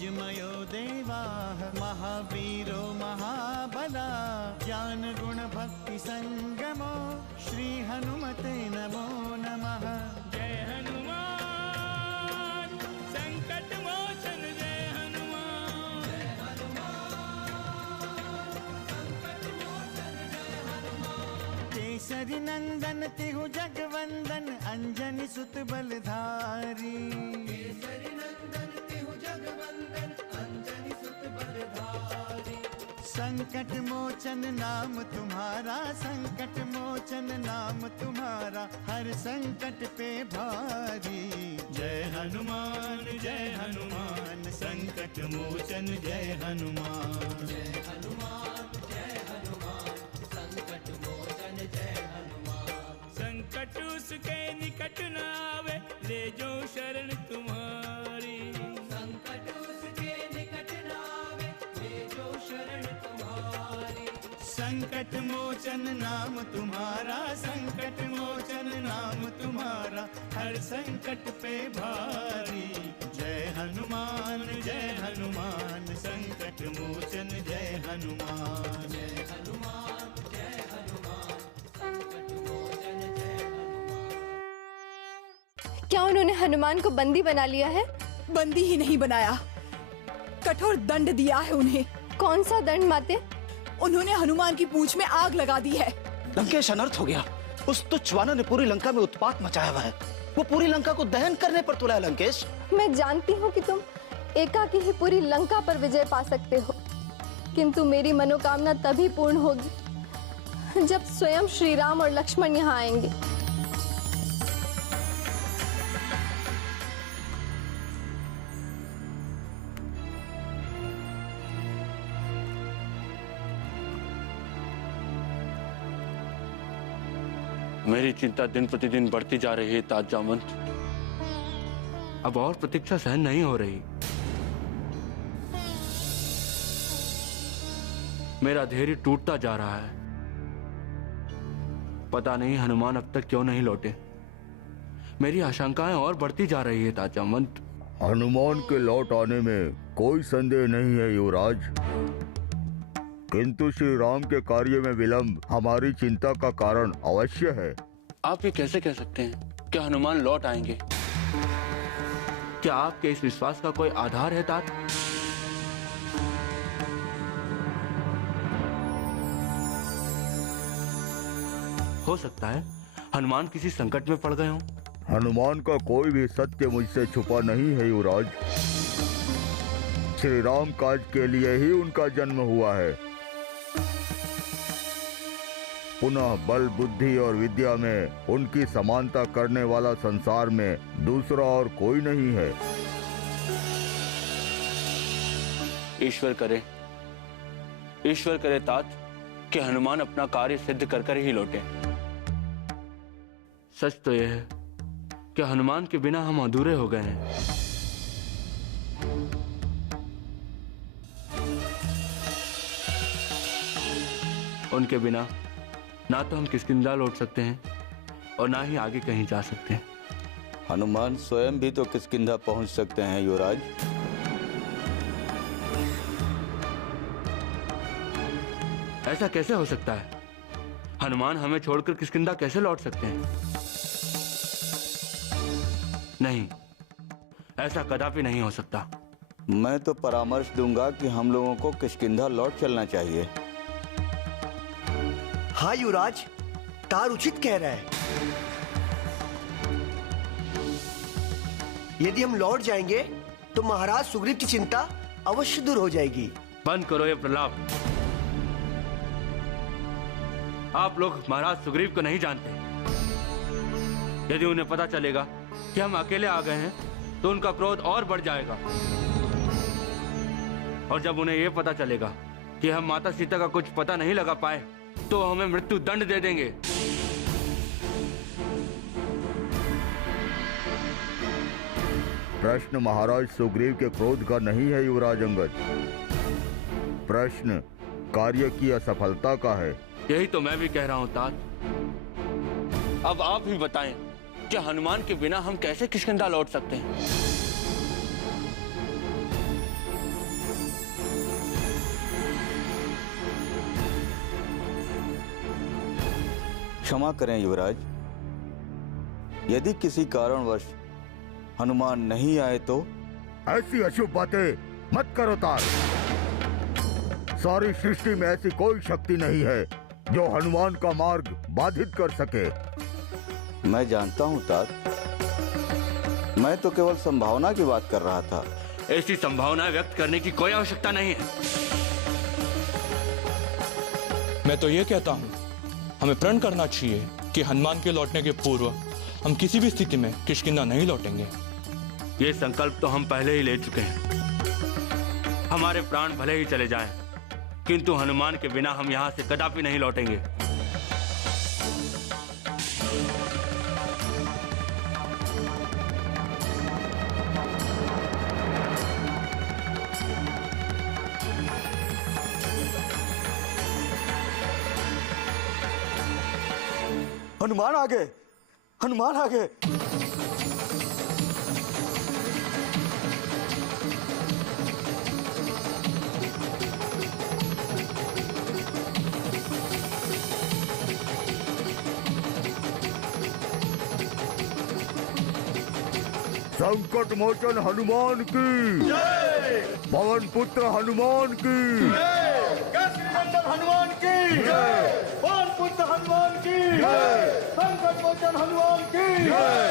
तेजमयो देवाः महावीरो महाबला ज्ञान गुण भक्ति संगमो श्री हनुमते नमो नमः। जय हनुमान संकट मोचन जय हनुमान। जय हनुमान संकट मोचन जय हनुमान। केसरी नंदन तिहु जगवंदन अंजनी सुत बलधारी। केसरी नंदन तिहु जगवंदन अंजनी सुत बलधारी। संकट मोचन नाम तुम्हारा संकट मोचन नाम तुम्हारा हर संकट पे भारी। जय हनुमान संकट मोचन जय हनुमान। जय हनुमान संकट मोचन जय हनुमान। संकट उसके निकट न आवे ले जो शरण तुम्हारी। संकट उसके निकट न आवे ले जो शरण तुम्हारी। संकट मोचन नाम तुम्हारा संकट मोचन नाम तुम्हारा हर संकट पे भारी। जय हनुमान संकट मोचन जय हनुमान। जय हनुमान संकट मोचन जय हनुमान। क्या उन्होंने हनुमान को बंदी बना लिया है? बंदी ही नहीं बनाया, कठोर दंड दिया है उन्हें। कौन सा दंड माते? उन्होंने हनुमान की पूंछ में आग लगा दी है। लंकेश अनर्थ हो गया। उस तुच्छ वानर ने पूरी लंका में उत्पात मचाया हुआ है। वो पूरी लंका को दहन करने पर तुला है। लंकेश, मैं जानती हूँ कि तुम एकाकी ही पूरी लंका पर विजय पा सकते हो, किंतु मेरी मनोकामना तभी पूर्ण होगी जब स्वयं श्री राम और लक्ष्मण यहाँ आएंगे। मेरी चिंता दिन प्रतिदिन बढ़ती जा रही है ताज जामवंत। अब और प्रतीक्षा सहन नहीं हो रही। मेरा धैर्य टूटता जा रहा है। पता नहीं हनुमान अब तक क्यों नहीं लौटे। मेरी आशंकाएं और बढ़ती जा रही है ताज जामवंत। हनुमान के लौट आने में कोई संदेह नहीं है युवराज, किंतु श्री राम के कार्य में विलंब हमारी चिंता का कारण अवश्य है। आप ये कैसे कह सकते हैं कि हनुमान लौट आएंगे? क्या आपके इस विश्वास का कोई आधार है तात? हो सकता है हनुमान किसी संकट में पड़ गए हों। हनुमान का कोई भी सत्य मुझसे छुपा नहीं है युवराज। श्री राम काज के लिए ही उनका जन्म हुआ है। पुनः बल बुद्धि और विद्या में उनकी समानता करने वाला संसार में दूसरा और कोई नहीं है। ईश्वर करे तात कि हनुमान अपना कार्य सिद्ध कर ही लौटे। सच तो यह है कि हनुमान के बिना हम अधूरे हो गए हैं। उनके बिना ना तो हम किष्किंधा लौट सकते हैं और ना ही आगे कहीं जा सकते हैं। हनुमान स्वयं भी तो किष्किंधा पहुंच सकते हैं युवराज। ऐसा कैसे हो सकता है? हनुमान हमें छोड़कर किष्किंधा कैसे लौट सकते हैं? नहीं, ऐसा कदापि नहीं हो सकता। मैं तो परामर्श दूंगा कि हम लोगों को किष्किंधा लौट चलना चाहिए। हाँ युवराज, तार उचित कह रहा है। यदि हम लौट जाएंगे तो महाराज सुग्रीव की चिंता अवश्य दूर हो जाएगी। बंद करो ये प्रलाप। आप लोग महाराज सुग्रीव को नहीं जानते। यदि उन्हें पता चलेगा कि हम अकेले आ गए हैं तो उनका क्रोध और बढ़ जाएगा। और जब उन्हें यह पता चलेगा कि हम माता सीता का कुछ पता नहीं लगा पाए तो हमें मृत्यु दंड दे देंगे। प्रश्न महाराज सुग्रीव के क्रोध का नहीं है युवराज अंगद। प्रश्न कार्य की असफलता का है। यही तो मैं भी कह रहा हूं तात। अब आप ही बताएं कि हनुमान के बिना हम कैसे किष्किंधा लौट सकते हैं? क्षमा करें युवराज, यदि किसी कारणवश हनुमान नहीं आए तो? ऐसी अशुभ बातें मत करो तात। सारी सृष्टि में ऐसी कोई शक्ति नहीं है जो हनुमान का मार्ग बाधित कर सके। मैं जानता हूँ तात, मैं तो केवल संभावना की बात कर रहा था। ऐसी संभावना व्यक्त करने की कोई आवश्यकता नहीं है। मैं तो ये कहता हूँ, हमें प्रण करना चाहिए कि हनुमान के लौटने के पूर्व हम किसी भी स्थिति में किष्किंधा नहीं लौटेंगे। ये संकल्प तो हम पहले ही ले चुके हैं। हमारे प्राण भले ही चले जाएं, किंतु हनुमान के बिना हम यहाँ से कदापि नहीं लौटेंगे। हनुमान आ गए, हनुमान आ गए। संकट मोचन हनुमान की जय, पवन पुत्र हनुमान की जय, हनुमान की जय, पवन पुत्र हनुमान की जय, संकट मोचन हनुमान की जय,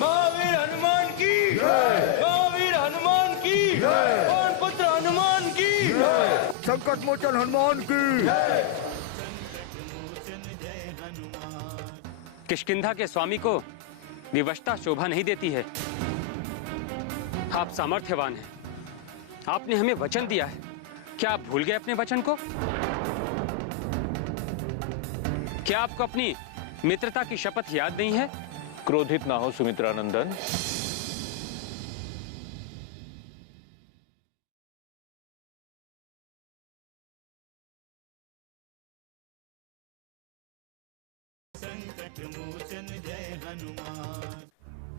महावीर हनुमान की जय, महावीर हनुमान की जय, पवन पुत्र हनुमान की जय, संकट मोचन हनुमान की जय। किष्किंधा के स्वामी को विवशता शोभा नहीं देती है। आप सामर्थ्यवान हैं, आपने हमें वचन दिया है, क्या आप भूल गए अपने वचन को? क्या आपको अपनी मित्रता की शपथ याद नहीं है? क्रोधित ना हो सुमित्रानंदन।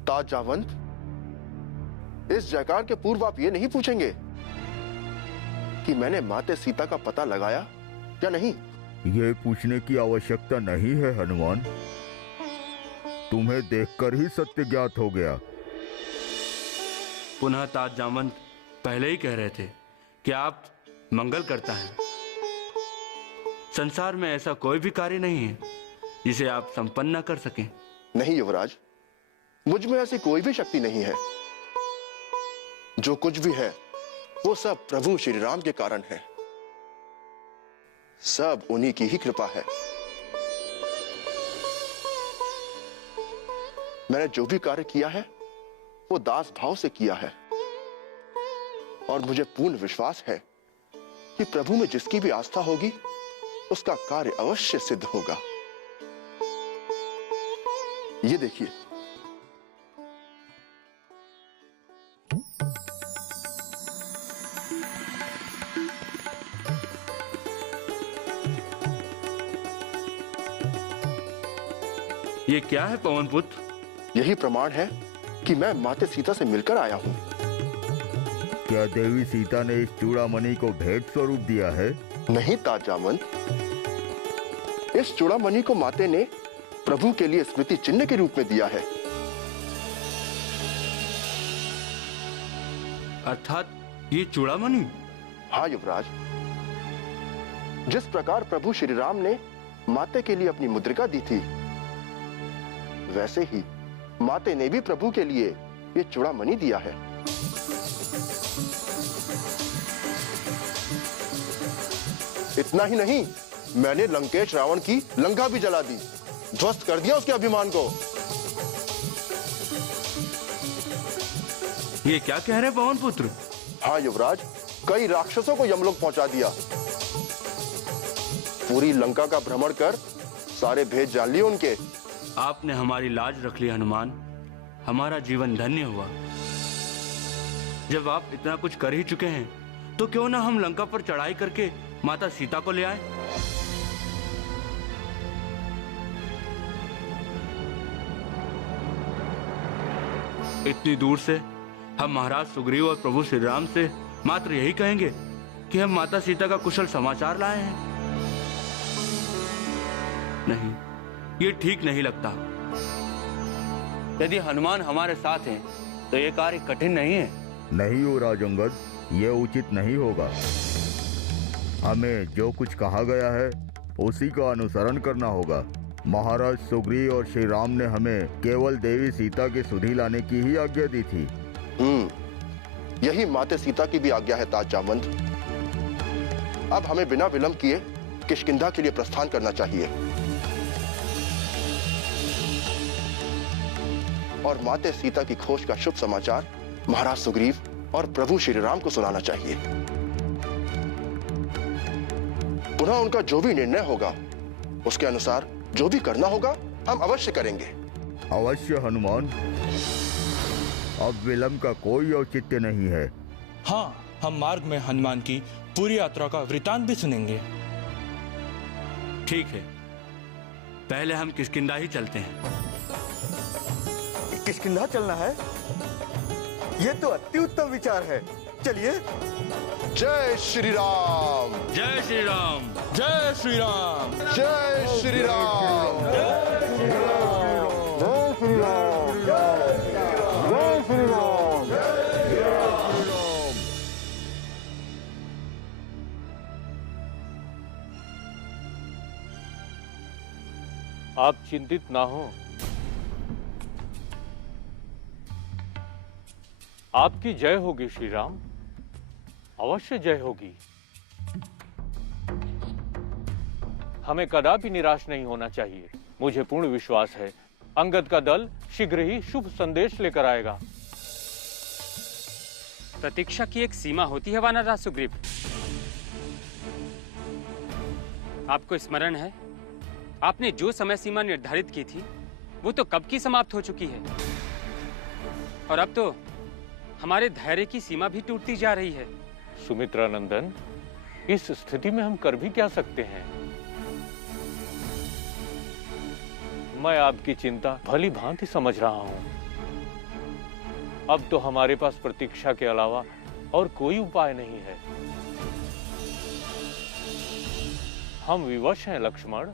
ताज जावंत, इस जयकार के पूर्व आप ये नहीं पूछेंगे कि मैंने माते सीता का पता लगाया या नहीं? ये पूछने की आवश्यकता नहीं है हनुमान, तुम्हें देखकर ही सत्य ज्ञात हो गया। पुनः ताज जामवंत पहले ही कह रहे थे कि आप मंगल करता है। संसार में ऐसा कोई भी कार्य नहीं है जिसे आप संपन्न न कर सकें। नहीं युवराज, मुझ में ऐसी कोई भी शक्ति नहीं है। जो कुछ भी है वो सब प्रभु श्री राम के कारण है। सब उन्हीं की ही कृपा है। मैंने जो भी कार्य किया है वो दास भाव से किया है, और मुझे पूर्ण विश्वास है कि प्रभु में जिसकी भी आस्था होगी उसका कार्य अवश्य सिद्ध होगा। ये देखिए, ये क्या है पवन पुत्र? यही प्रमाण है कि मैं माते सीता से मिलकर आया हूँ। क्या देवी सीता ने इस चूड़ामणि को भेंट स्वरूप दिया है? नहीं ताज जामवंत, इस चूड़ामणि को माते ने प्रभु के लिए स्मृति चिन्ह के रूप में दिया है। अर्थात ये चूड़ामणि? हाँ युवराज, जिस प्रकार प्रभु श्री राम ने माते के लिए अपनी मुद्रिका दी थी, वैसे ही माते ने भी प्रभु के लिए ये चूड़ामणि दिया है। इतना ही नहीं, मैंने लंकेश रावण की लंका भी जला दी, ध्वस्त कर दिया उसके अभिमान को। ये क्या कह रहे पवन पुत्र? हाँ युवराज, कई राक्षसों को यमलोक पहुंचा दिया। पूरी लंका का भ्रमण कर सारे भेद जान लिए उनके। आपने हमारी लाज रख ली हनुमान, हमारा जीवन धन्य हुआ। जब आप इतना कुछ कर ही चुके हैं तो क्यों ना हम लंका पर चढ़ाई करके माता सीता को ले आए। इतनी दूर से हम महाराज सुग्रीव और प्रभु श्री राम से मात्र यही कहेंगे कि हम माता सीता का कुशल समाचार लाए हैं। नहीं, ये ठीक नहीं लगता। यदि हनुमान हमारे साथ हैं तो ये कार्य कठिन नहीं है। नहीं हो राजंगद, ये उचित नहीं होगा। हमें जो कुछ कहा गया है उसी का अनुसरण करना होगा। महाराज सुग्रीव और श्री राम ने हमें केवल देवी सीता की सुधि लाने की ही आज्ञा दी थी। यही माते सीता की भी आज्ञा है ताज जामवंत। अब हमें बिना विलंब किए किष्किंधा के लिए प्रस्थान करना चाहिए और माते सीता की खोज का शुभ समाचार महाराज सुग्रीव और प्रभु श्री राम को सुनाना चाहिए। पुनः उनका जो भी निर्णय होगा उसके अनुसार जो भी करना होगा हम अवश्य करेंगे। अवश्य हनुमान, अब विलंब का कोई औचित्य नहीं है। हाँ, हम मार्ग में हनुमान की पूरी यात्रा का वृतांत भी सुनेंगे। ठीक है, पहले हम किष्किंधा ही चलते हैं। किष्किंधा चलना है? ये तो अति उत्तम विचार है। चलिए। जय श्री राम। जय श्री राम। जय श्री राम। जय श्री राम। जय श्री राम। जय श्री राम। आप चिंतित ना हो, आपकी जय होगी श्री राम, अवश्य जय होगी। हमें कदापि निराश नहीं होना चाहिए। मुझे पूर्ण विश्वास है अंगद का दल शीघ्र ही शुभ संदेश लेकर आएगा। प्रतीक्षा की एक सीमा होती है वानरराज सुग्रीव। आपको स्मरण है आपने जो समय सीमा निर्धारित की थी वो तो कब की समाप्त हो चुकी है और अब तो हमारे धैर्य की सीमा भी टूटती जा रही है। सुमित्रा नंदन, इस स्थिति में हम कर भी क्या सकते हैं? मैं आपकी चिंता भली भांति समझ रहा हूं। अब तो हमारे पास प्रतीक्षा के अलावा और कोई उपाय नहीं है। हम विवश हैं लक्ष्मण।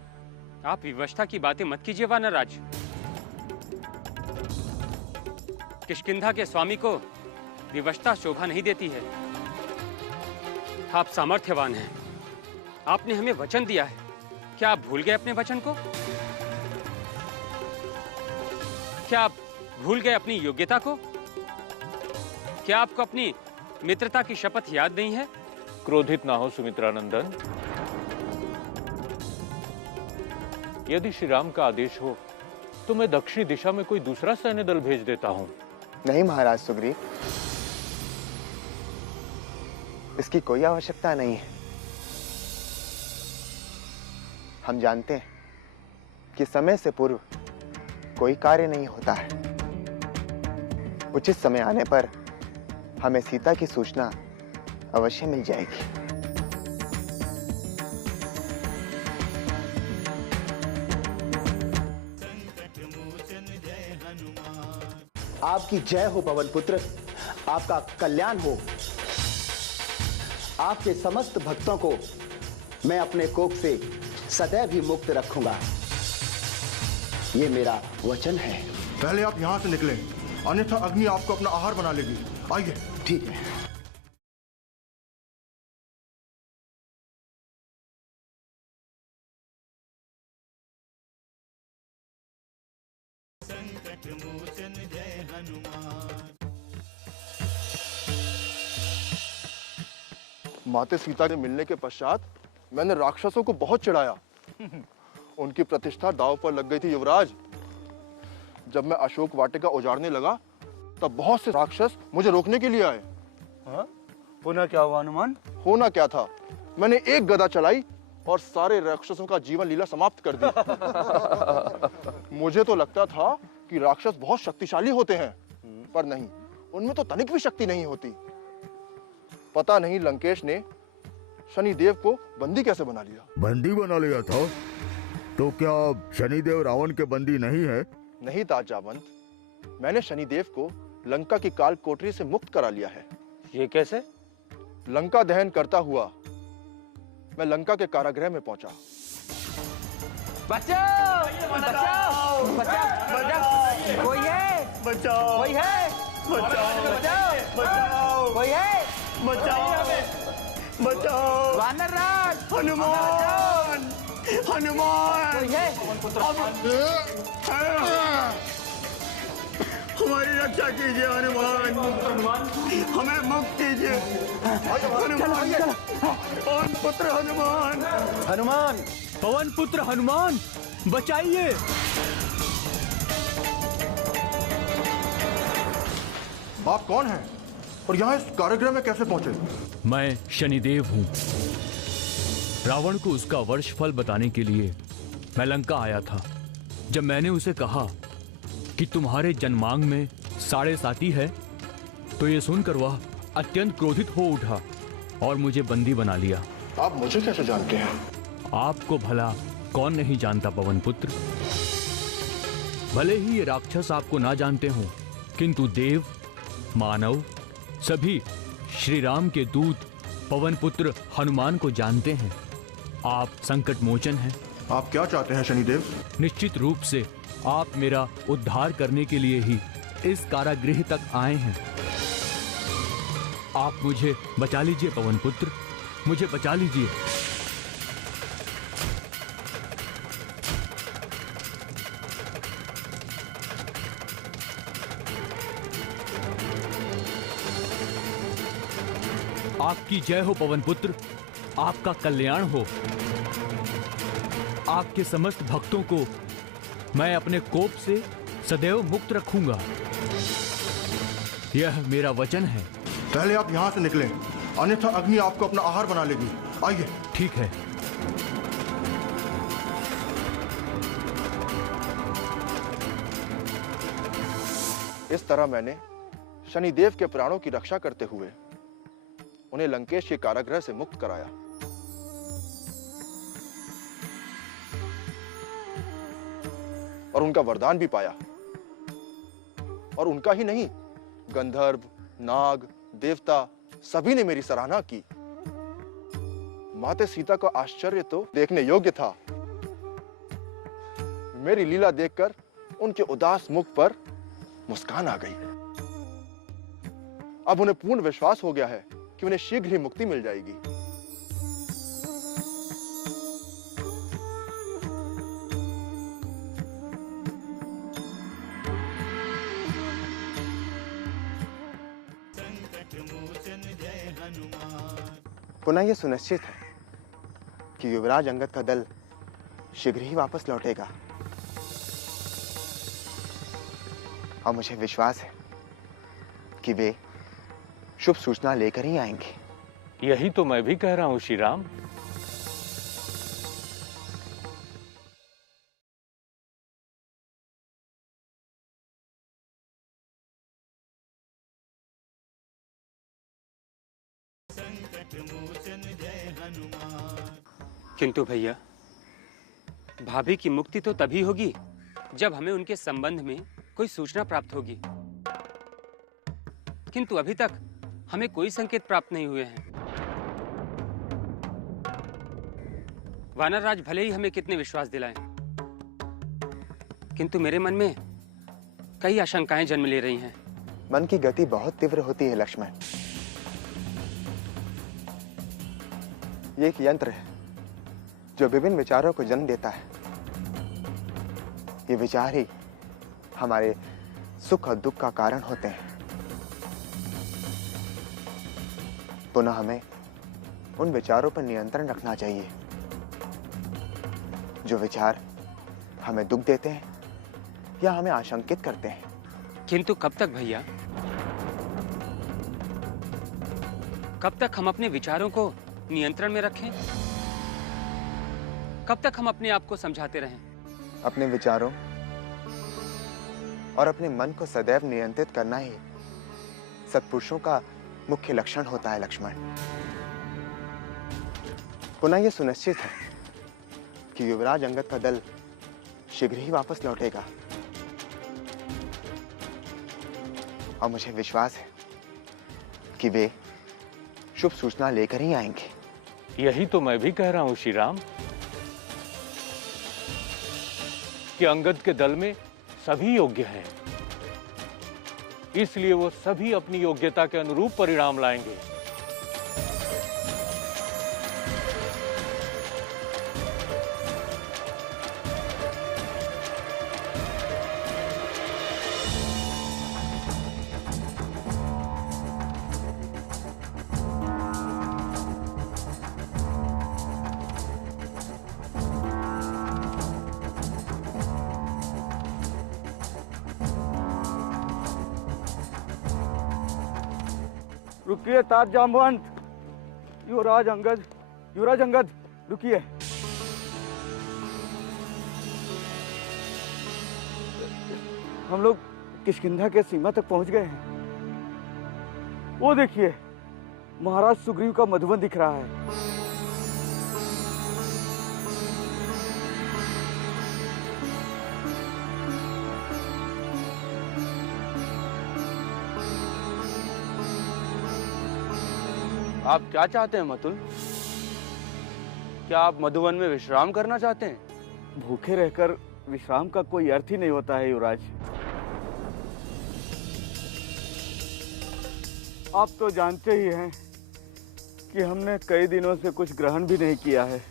आप विवशता की बातें मत कीजिए वानरराज। किष्किंधा के स्वामी को विवशता शोभा नहीं देती है। आप सामर्थ्यवान हैं। आपने हमें वचन दिया है। क्या आप भूल गए अपने वचन को? क्या आप भूल गए अपनी योग्यता को? क्या आपको अपनी मित्रता की शपथ याद नहीं है? क्रोधित ना हो सुमित्रा नंदन। यदि श्री राम का आदेश हो तो मैं दक्षिणी दिशा में कोई दूसरा सैन्य दल भेज देता हूं। नहीं महाराज सुग्रीव, इसकी कोई आवश्यकता नहीं है। हम जानते हैं कि समय से पूर्व कोई कार्य नहीं होता है। उचित समय आने पर हमें सीता की सूचना अवश्य मिल जाएगी। आपकी जय हो पवन पुत्र, आपका कल्याण हो। आपके समस्त भक्तों को मैं अपने कोख से सदैव ही मुक्त रखूंगा, ये मेरा वचन है। पहले आप यहाँ से निकलें, अन्यथा अग्नि आपको अपना आहार बना लेगी। आइए। ठीक है। माते सीता के मिलने के पश्चात मैंने राक्षसों को बहुत चिढ़ाया। उनकी प्रतिष्ठा दांव पर लग गई थी युवराज। जब मैं अशोक वाटिका उजाड़ने लगा तब बहुत से राक्षस मुझे रोकने के लिए आए। पुनः क्या हुआ हनुमान? होना क्या था, मैंने एक गदा चलाई और सारे राक्षसों का जीवन लीला समाप्त कर दी। मुझे तो लगता था कि राक्षस बहुत शक्तिशाली होते हैं, पर नहीं, उनमें तो तनिक भी शक्ति नहीं होती। पता नहीं लंकेश ने शनिदेव को बंदी कैसे बना लिया। बंदी बना लिया था? तो क्या शनिदेव रावण के बंदी नहीं है? नहीं ताज जामवंत, मैंने शनिदेव को लंका की काल कोठरी से मुक्त करा लिया है। ये कैसे? लंका दहन करता हुआ मैं लंका के कारागृह में पहुंचा। बचाओ बचाओ बचाओ कोई है बचाओ कोई है बचाओ बचाओ बचाओ कोई है बचाओ बचाओ वानर राज हनुमान हनुमान कोई है हमारी रक्षा कीजिए हनुमान हमें मुक्त कीजिए हनुमान पवन पुत्र हनुमान हनुमान पवन पुत्र हनुमान बचाइए। आप कौन हैं और यहाँ इस कारागृह में कैसे पहुंचे? मैं शनिदेव हूँ। रावण को उसका वर्षफल बताने के लिए मैं लंका आया था। जब मैंने उसे कहा कि तुम्हारे जन्मांग में 7.5 है, तो ये सुनकर वह अत्यंत क्रोधित हो उठा और मुझे बंदी बना लिया। आप मुझे कैसे जानते हैं? आपको भला कौन नहीं जानता पवन पुत्र। भले ही ये राक्षस आपको ना जानते हों, किंतु देव मानव सभी श्री राम के दूत पवन पुत्र हनुमान को जानते हैं। आप संकट मोचन हैं। आप क्या चाहते हैं शनिदेव? निश्चित रूप से आप मेरा उद्धार करने के लिए ही इस कारागृह तक आए हैं। आप मुझे बचा लीजिए पवन पुत्र, मुझे बचा लीजिए। आपकी जय हो पवन पुत्र, आपका कल्याण हो। आपके समस्त भक्तों को मैं अपने कोप से सदैव मुक्त रखूंगा, यह मेरा वचन है। पहले आप यहाँ से निकलें, अन्यथा अग्नि आपको अपना आहार बना लेगी। आइए। ठीक है। इस तरह मैंने शनिदेव के प्राणों की रक्षा करते हुए उन्हें लंकेश के कारागृह से मुक्त कराया। और उनका वरदान भी पाया। और उनका ही नहीं, गंधर्व, नाग, देवता सभी ने मेरी सराहना की। माता सीता का आश्चर्य तो देखने योग्य था। मेरी लीला देखकर उनके उदास मुख पर मुस्कान आ गई। अब उन्हें पूर्ण विश्वास हो गया है कि उन्हें शीघ्र ही मुक्ति मिल जाएगी। पुनः यह सुनिश्चित है कि युवराज अंगद का दल शीघ्र ही वापस लौटेगा और मुझे विश्वास है कि वे शुभ सूचना लेकर ही आएंगे। यही तो मैं भी कह रहा हूं श्री राम। किंतु भैया, भाभी की मुक्ति तो तभी होगी जब हमें उनके संबंध में कोई सूचना प्राप्त होगी। किंतु अभी तक हमें कोई संकेत प्राप्त नहीं हुए हैं। वानर राज भले ही हमें कितने विश्वास दिलाएं, किंतु मेरे मन में कई आशंकाएं जन्म ले रही हैं। मन की गति बहुत तीव्र होती है लक्ष्मण। ये एक यंत्र है जो विभिन्न विचारों को जन्म देता है। ये विचार ही हमारे सुख और दुख का कारण होते हैं। पुनः हमें उन विचारों पर नियंत्रण रखना चाहिए जो विचार हमें दुख देते हैं या हमें आशंकित करते हैं। किंतु कब तक भैया? कब तक हम अपने विचारों को नियंत्रण में रखें? कब तक हम अपने आप को समझाते रहें? अपने विचारों और अपने मन को सदैव नियंत्रित करना ही सत्पुरुषों का मुख्य लक्षण होता है लक्ष्मण। पुनः यह सुनिश्चित है कि युवराज अंगद का दल शीघ्र ही वापस लौटेगा और मुझे विश्वास है कि वे शुभ सूचना लेकर ही आएंगे। यही तो मैं भी कह रहा हूं श्री राम। कि अंगद के दल में सभी योग्य हैं, इसलिए वो सभी अपनी योग्यता के अनुरूप परिणाम लाएंगे। रुकिए तात जामवंत, युवराज अंगद रुकिए। हम लोग किष्किंधा के सीमा तक पहुंच गए हैं। वो देखिए, महाराज सुग्रीव का मधुबन दिख रहा है। आप क्या चाहते हैं मतुल? क्या आप मधुवन में विश्राम करना चाहते हैं? भूखे रहकर विश्राम का कोई अर्थ ही नहीं होता है युवराज। आप तो जानते ही हैं कि हमने कई दिनों से कुछ ग्रहण भी नहीं किया है।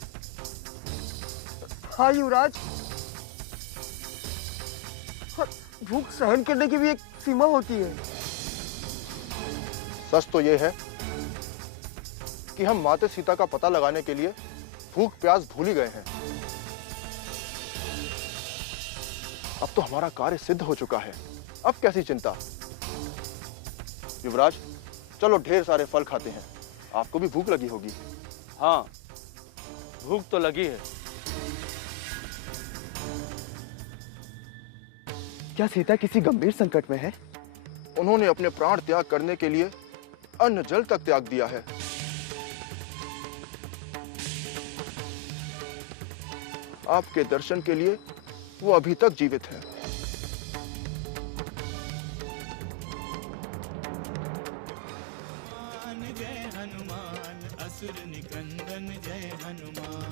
हाँ युवराज, भूख सहन करने की भी एक सीमा होती है। सच तो ये है कि हम माता सीता का पता लगाने के लिए भूख प्यास भूल ही गए हैं। अब तो हमारा कार्य सिद्ध हो चुका है, अब कैसी चिंता। युवराज, चलो ढेर सारे फल खाते हैं, आपको भी भूख लगी होगी। हाँ, भूख तो लगी है। क्या सीता किसी गंभीर संकट में है? उन्होंने अपने प्राण त्याग करने के लिए अन्न जल तक त्याग दिया है। आपके दर्शन के लिए वो अभी तक जीवित है। जय हनुमान असुर निकंदन, जय हनुमान।